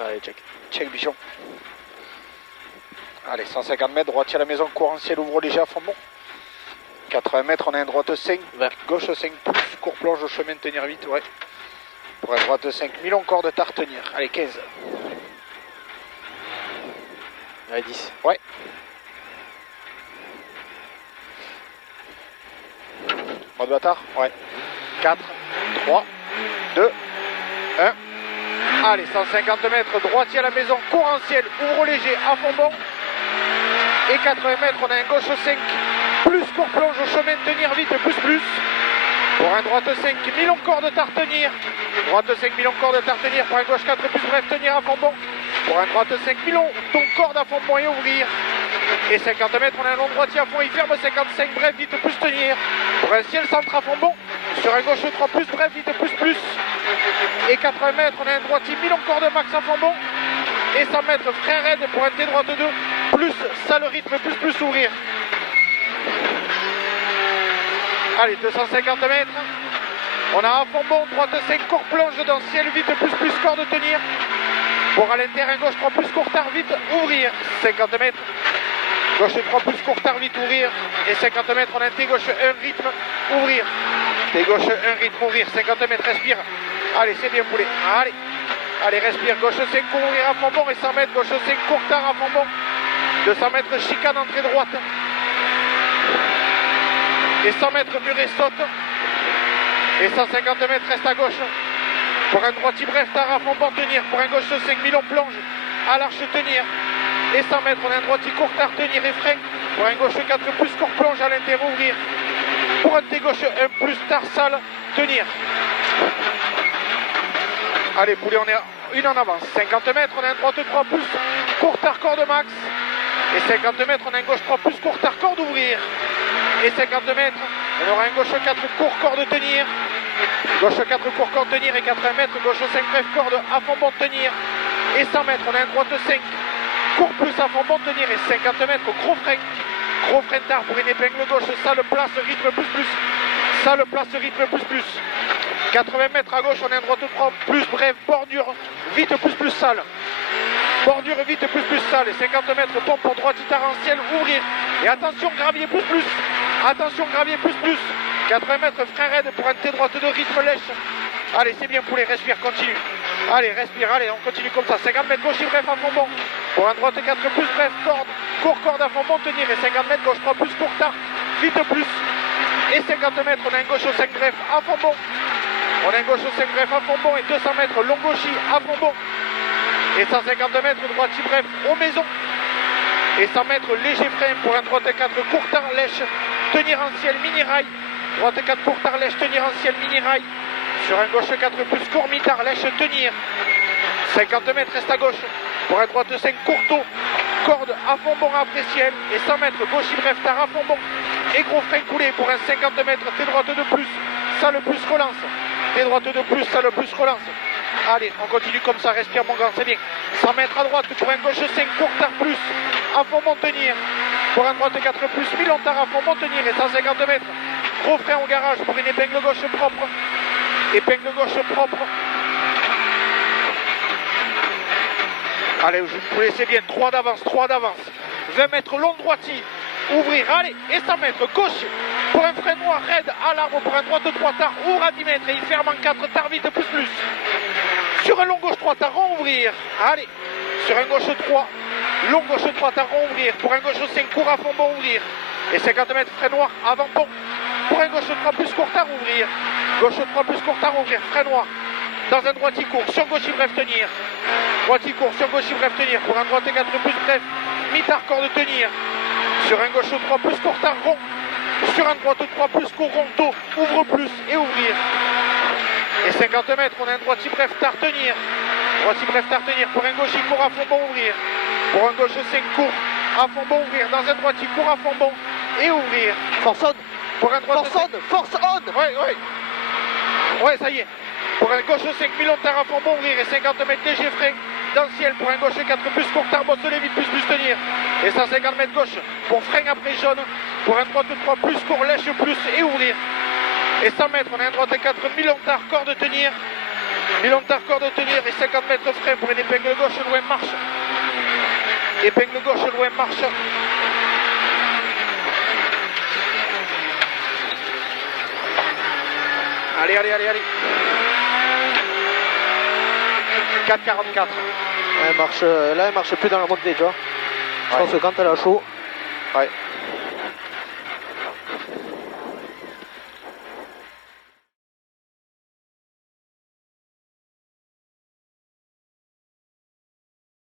Allez, check. Check bichon. Allez, 150 mètres, droitier à la maison, courant ciel, ouvre léger à fond bon. 80 mètres, on a un droite 5, 20. Gauche 5 plus, court plonge au chemin, tenir vite, ouais. Pour un droite 5, long corde tard, tenir. Allez, 15. Allez, 10. Ouais. Mode bâtard. Ouais. 4, 3, 2, 1. Allez, 150 mètres, droitier à la maison, courant ciel, ouvre léger, à fond bon. Et 80 mètres, on a un gauche 5, plus court plonge au chemin, tenir vite, plus. Pour un droite 5, mi-long corde tard, tenir. Droite 5, mi-long corde tard, tenir. Pour un gauche 4, plus bref, tenir à fond bon. Pour un droite 5, mi-long, ton corde à fond bon et ouvrir. Et 50 mètres, on a un long droitier à fond, il ferme 55, bref, vite, plus tenir. Pour un ciel centre à fond bon. Sur un gauche 3, plus bref, vite, plus. Et 80 mètres, on a un droitier, mi-long corde max à fond bon. Et 100 mètres, frein raide pour un T droite 2, plus, ça le rythme, plus, ouvrir. Allez, 250 mètres. On a à fond bon, droite 5, court plonge dans ciel vite, plus, corde tenir. Pour à l'intérieur, gauche 3, plus court tard, vite, ouvrir. 50 mètres. Gauche 3, plus court tard, vite, ouvrir. Et 50 mètres, on a un T gauche 1, rythme, ouvrir. T gauche 1, rythme, ouvrir. 50 mètres, respire. Allez, c'est bien poulet. Allez, respire. Gauche 5, court, ouvrir à fond bon. Et 100 mètres, gauche 5, court tard, à fond bon. 200 mètres, chicane, entrée droite. Et 100 mètres, muret saute. Et 150 mètres, reste à gauche. Pour un droitier bref, tard à fond bon, tenir. Pour un gauche 5, mi-long plonge. À l'arche, tenir. Et 100 mètres, on a un droitier court tard, tenir et frein. Pour un gauche 4, plus court plonge à l'intérieur, ouvrir. Pour un T gauche 1, plus tard, salle, tenir. Allez, poulet, on est une en avance. 50 mètres, on a un droite 3, plus court tard, corde max. Et 50 mètres, on a un gauche 3, plus court tard, corde ouvrir. Et 50 mètres, on aura un gauche 4, court corde tenir. Gauche 4, court corde tenir. Et 80 mètres, gauche 5, bref corde à fond bon tenir. Et 100 mètres, on a un droite 5, court plus à fond bon tenir. Et 50 mètres, gros frein tard pour une épingle gauche. Ça le place, rythme plus. Ça le place, rythme plus. 80 mètres à gauche, on a un droite 3, plus bref, bordure, vite, plus sale. Bordure, vite, plus sale. Et 50 mètres, pompe pour droite, ciel, ouvrir. Et attention, gravier, plus. Attention, gravier, plus. 80 mètres, frein raide pour un T droite de rythme lèche. Allez, c'est bien poulet, respire, continue. Allez, respire, allez, on continue comme ça. 50 mètres, gauche, bref, à fond bon. Pour un droite 4, plus bref, corde. Court corde à fond bon, tenir. Et 50 mètres, gauche 3, plus court tard, vite, plus. Et 50 mètres, on a un gauche 5, bref, à fond bon. On a un gauche 5, bref, à fond bon. Et 200 mètres, long gauchis, à fond bon. Et 150 mètres, droitier, bref, aux maisons. Et 100 mètres, léger frein pour un droite 4, court tard, lèche. Tenir en ciel, mini-rail. Droite 4, court tard, lèche, tenir en ciel, mini-rail. Sur un gauche 4, plus court, mi-tard, lèche, tenir. 50 mètres, reste à gauche. Pour un droite 5, courteau. Corde à fond bon après ciel. Et 100 mètres, gauche, bref, tard, à fond bon. Et gros frein coulé pour un 50 mètres, T droite de plus. Ça le plus relance. T droite de plus, ça le plus relance. Allez, on continue comme ça, respire mon grand, c'est bien. 100 mètres à droite pour un gauche 5, court tard plus. À fond bon tenir. Pour un droite 4 plus, mi-long tard à fond bon tenir. Et 150 mètres. Gros frein au garage pour une épingle gauche propre. Épingle gauche propre. Allez, vous laissez bien, 3 d'avance. 20 mètres long droitier. Ouvrir, allez, et 100 mètres, gauche. Pour un frein noir, raide, à l'arbre, pour un droite 3 tard, ouvre à 10 mètres. Et il ferme en 4 tard, vite, plus. Sur un long gauche 3 tard, rond, ouvrir. Allez, sur un gauche 3, long gauche 3 tard, rond, ouvrir. Pour un gauche 5, court à fond bon, ouvrir. Et 50 mètres, frein noir, avant bon. Pour un gauche 3 plus court tard, ouvrir. Gauche 3 plus court tard, ouvrir. Frein noir. Dans un droitier court, sur gauche, bref, tenir. Droitier court, sur gauche, bref, tenir. Pour un droitier 4 plus bref, mi-tard, corde tenir. Sur un gauche 3 plus court tard, rond. Sur un droite 3 plus court, rond, dos, ouvre plus et ouvrir. Et 50 mètres, on a un droitier bref, tard, tenir. Droitier bref, tard, tenir. Pour un gauche court à fond bon, ouvrir. Pour un gauche 5 court à fond bon, ouvrir. Dans un droitier court à fond bon et ouvrir. Force on. Pour un droite Force on. Ouais, ça y est. Pour un gauche 5 mi-long tard à fond bon, ouvrir. Et 50 mètres léger frein dans le ciel. Pour un gauche 4 plus court tard, bosseler vite, plus tenir. Et 150 mètres gauche pour frein après jaune. Pour un droite 3 plus court, lèche plus et ouvrir. Et 100 mètres, on a un droite 4 mi-long tard, corde tenir. Nylon Tarkor de tenir et 50 mètres frein pour une épingle gauche, loin marche. Épingle gauche, loin marche. Allez, allez, allez, allez. 4,44. Elle marche, là, elle marche plus dans la montée, tu vois. Je pense que quand elle a chaud. Ouais.